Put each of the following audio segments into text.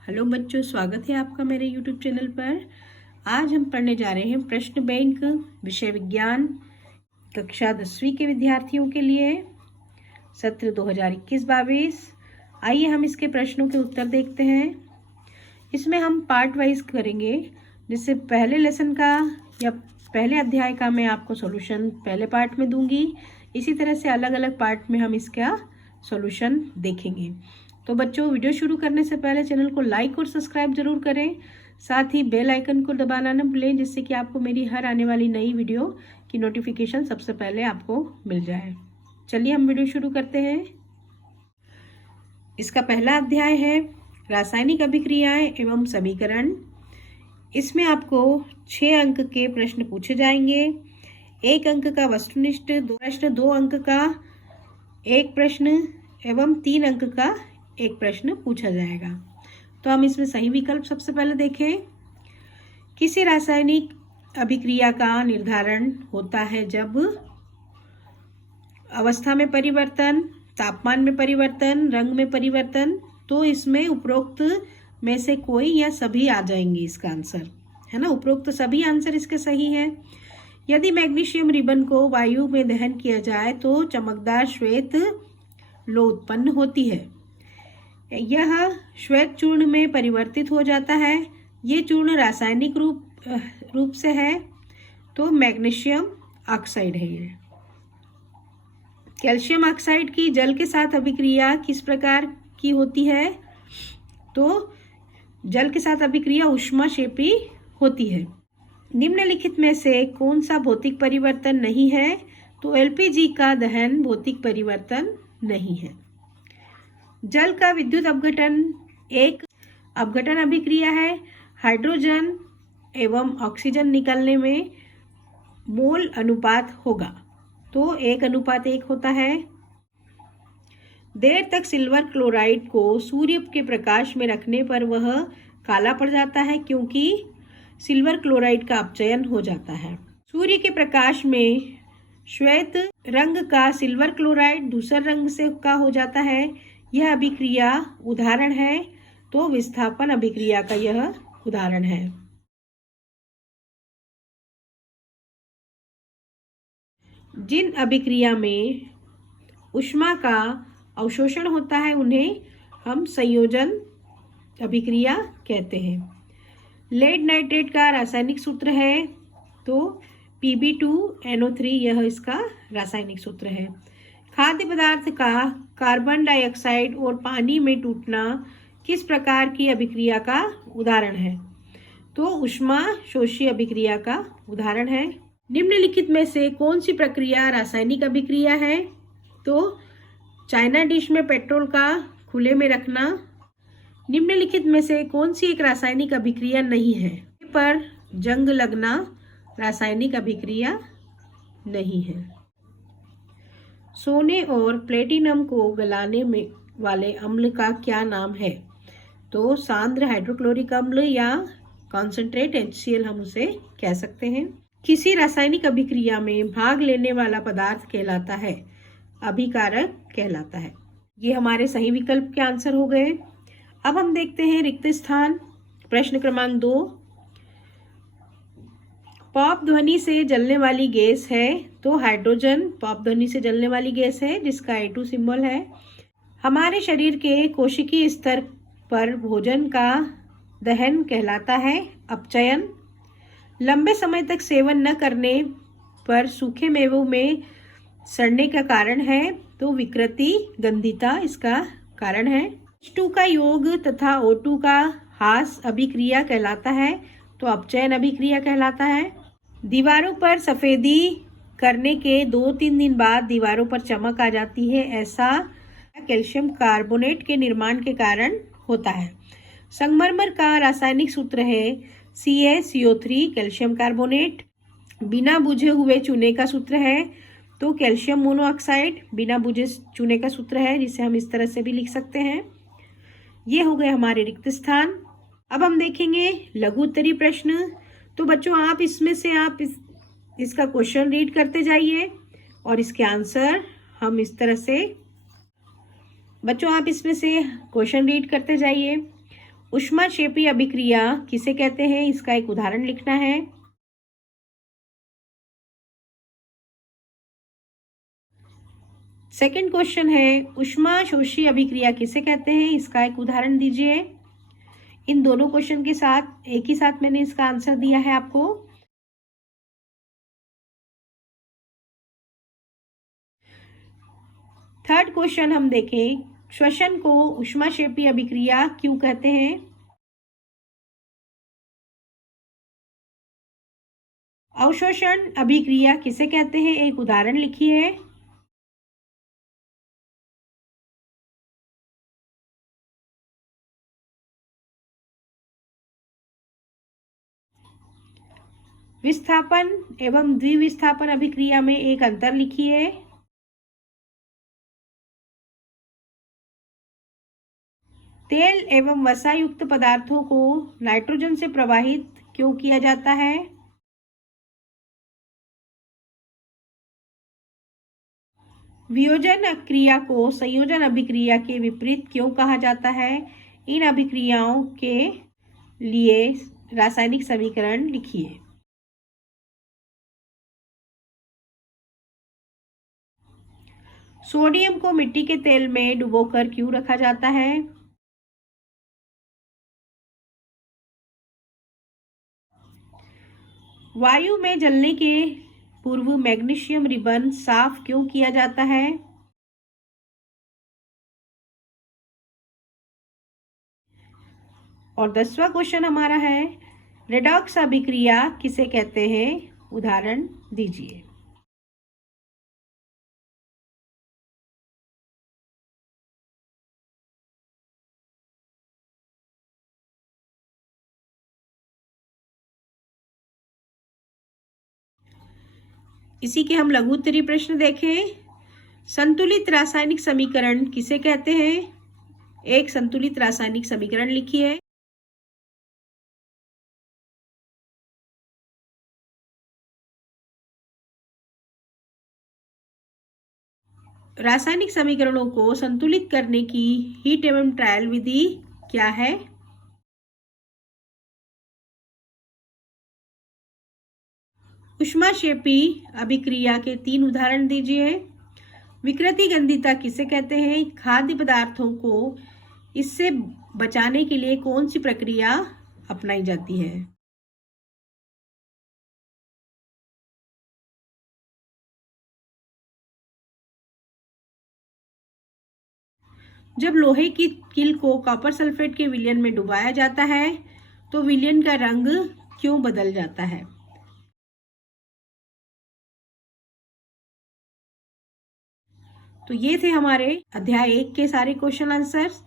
Hello बच्चों, स्वागत है आपका मेरे यूट्यूब चैनल पर। आज हम पढ़ने जा रहे हैं प्रश्न बैंक विषय विज्ञान कक्षा 10वीं के विद्यार्थियों के लिए सत्र 2021-22। आइए हम इसके प्रश्नों के उत्तर देखते हैं। इसमें हम पार्ट वाइज करेंगे, जिससे पहले लेसन का या पहले अध्याय का मैं आपको सॉल्यूशन पहले पार्ट में दूंगी। इसी तरह से अलग अलग पार्ट में हम इसका सॉल्यूशन देखेंगे। तो बच्चों, वीडियो शुरू करने से पहले चैनल को लाइक और सब्सक्राइब जरूर करें। साथ ही बेल आइकन को दबाना न भूलें, जिससे कि आपको मेरी हर आने वाली नई वीडियो की नोटिफिकेशन सबसे पहले आपको मिल जाए। चलिए हम वीडियो शुरू करते हैं। इसका पहला अध्याय है रासायनिक अभिक्रियाएं एवं समीकरण। इसमें आपको 6 अंक के प्रश्न पूछे जाएंगे। 1 अंक का वस्तुनिष्ठ प्रश्न, 2 अंक का एक प्रश्न एवं 3 अंक का एक प्रश्न पूछा जाएगा। तो हम इसमें सही विकल्प सबसे पहले देखें। किसी रासायनिक अभिक्रिया का निर्धारण होता है जब अवस्था में परिवर्तन, तापमान में परिवर्तन, रंग में परिवर्तन। तो इसमें उपरोक्त में से कोई या सभी आ जाएंगे। इसका आंसर है ना, उपरोक्त सभी आंसर इसके सही है। यदि मैग्नीशियम रिबन को वायु में दहन किया जाए तो चमकदार श्वेत लो उत्पन्न होती है। यह श्वेत चूर्ण में परिवर्तित हो जाता है। ये चूर्ण रासायनिक रूप से है तो मैग्नीशियम ऑक्साइड है। ये कैल्शियम ऑक्साइड की जल के साथ अभिक्रिया किस प्रकार की होती है? तो जल के साथ अभिक्रिया ऊष्माक्षेपी होती है। निम्नलिखित में से कौन सा भौतिक परिवर्तन नहीं है? तो एलपीजी का दहन भौतिक परिवर्तन नहीं है। जल का विद्युत अपघटन एक अपघटन अभिक्रिया है। हाइड्रोजन एवं ऑक्सीजन निकलने में मोल अनुपात होगा तो 1:1 होता है। देर तक सिल्वर क्लोराइड को सूर्य के प्रकाश में रखने पर वह काला पड़ जाता है, क्योंकि सिल्वर क्लोराइड का अपचयन हो जाता है। सूर्य के प्रकाश में श्वेत रंग का सिल्वर क्लोराइड धूसर रंग से का हो जाता है। यह अभिक्रिया उदाहरण है तो विस्थापन अभिक्रिया का यह उदाहरण है। जिन अभिक्रिया में ऊष्मा का अवशोषण होता है उन्हें हम संयोजन अभिक्रिया कहते हैं। लेड नाइट्रेट का रासायनिक सूत्र है तो Pb2NO3, यह इसका रासायनिक सूत्र है। खाद्य पदार्थ का कार्बन डाइऑक्साइड और पानी में टूटना किस प्रकार की अभिक्रिया का उदाहरण है? तो ऊष्मा शोषी अभिक्रिया का उदाहरण है। निम्नलिखित में से कौन सी प्रक्रिया रासायनिक अभिक्रिया है? तो चाइना डिश में पेट्रोल का खुले में रखना। निम्नलिखित में से कौन सी एक रासायनिक अभिक्रिया नहीं है? पर जंग लगना रासायनिक अभिक्रिया नहीं है। सोने और प्लेटिनम को गलाने में वाले अम्ल का क्या नाम है? तो सांद्र हाइड्रोक्लोरिक अम्ल या कॉन्सेंट्रेट HCl हम उसे कह सकते हैं। किसी रासायनिक अभिक्रिया में भाग लेने वाला पदार्थ कहलाता है, अभिकारक कहलाता है। ये हमारे सही विकल्प के आंसर हो गए। अब हम देखते हैं रिक्त स्थान। प्रश्न क्रमांक 2। पॉप ध्वनि से जलने वाली गैस है तो हाइड्रोजन पॉप ध्वनि से जलने वाली गैस है, जिसका A2 सिंबल है। हमारे शरीर के कोशिकीय स्तर पर भोजन का दहन कहलाता है अपचयन। लंबे समय तक सेवन न करने पर सूखे मेवों में सड़ने का कारण है तो विकृति गंधिता इसका कारण है। H2 का योग तथा O2 का ह्रास अभिक्रिया कहलाता है तो अपचयन अभिक्रिया कहलाता है। दीवारों पर सफेदी करने के 2-3 दिन बाद दीवारों पर चमक आ जाती है, ऐसा कैल्शियम कार्बोनेट के निर्माण के कारण होता है। संगमरमर का रासायनिक सूत्र है CaCO3 कैल्शियम कार्बोनेट। बिना बुझे हुए चूने का सूत्र है तो कैल्शियम मोनोऑक्साइड बिना बुझे चूने का सूत्र है, जिसे हम इस तरह से भी लिख सकते हैं। ये हो गए हमारे रिक्त स्थान। अब हम देखेंगे लघु उत्तरीय प्रश्न। तो बच्चों, आप इसमें से इसका क्वेश्चन रीड करते जाइए और इसके आंसर हम इस तरह से, बच्चों आप इसमें से क्वेश्चन रीड करते जाइए ऊष्माक्षेपी अभिक्रिया किसे कहते हैं, इसका एक उदाहरण लिखना है। सेकंड क्वेश्चन है, ऊष्माशोषी अभिक्रिया किसे कहते हैं, इसका एक उदाहरण दीजिए। इन दोनों क्वेश्चन के साथ एक ही साथ मैंने इसका आंसर दिया है आपको। थर्ड क्वेश्चन हम देखें, श्वसन को ऊष्माक्षेपी अभिक्रिया क्यों कहते हैं। अवशोषण अभिक्रिया किसे कहते हैं, एक उदाहरण लिखिए। विस्थापन एवं द्विविस्थापन अभिक्रिया में एक अंतर लिखिए। तेल एवं वसा युक्त पदार्थों को नाइट्रोजन से प्रवाहित क्यों किया जाता है। वियोजन क्रिया को संयोजन अभिक्रिया के विपरीत क्यों कहा जाता है। इन अभिक्रियाओं के लिए रासायनिक समीकरण लिखिए। सोडियम को मिट्टी के तेल में डुबोकर क्यों रखा जाता है। वायु में जलने के पूर्व मैग्नीशियम रिबन साफ क्यों किया जाता है। और 10वां क्वेश्चन हमारा है, रेडॉक्स अभिक्रिया किसे कहते हैं, उदाहरण दीजिए। इसी के हम लघु उत्तरीय प्रश्न देखें। संतुलित रासायनिक समीकरण किसे कहते हैं, एक संतुलित रासायनिक समीकरण लिखिए। रासायनिक समीकरणों को संतुलित करने की हीट एवं ट्रायल विधि क्या है। ऊष्माक्षेपी अभिक्रिया के 3 उदाहरण दीजिए। विकृति गंधिता किसे कहते हैं, खाद्य पदार्थों को इससे बचाने के लिए कौन सी प्रक्रिया अपनाई जाती है। जब लोहे की किल को कॉपर सल्फेट के विलयन में डुबाया जाता है तो विलयन का रंग क्यों बदल जाता है। तो ये थे हमारे अध्याय 1 के सारे क्वेश्चन आंसर्स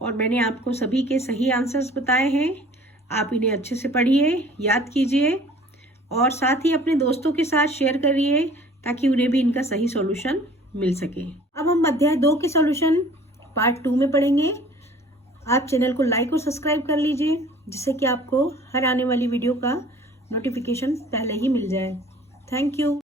और मैंने आपको सभी के सही आंसर्स बताए हैं। आप इन्हें अच्छे से पढ़िए, याद कीजिए और साथ ही अपने दोस्तों के साथ शेयर करिए ताकि उन्हें भी इनका सही सॉल्यूशन मिल सके। अब हम अध्याय 2 के सॉल्यूशन पार्ट 2 में पढ़ेंगे। आप चैनल को लाइक और सब्सक्राइब कर लीजिए जिससे कि आपको हर आने वाली वीडियो का नोटिफिकेशन पहले ही मिल जाए। Thank you.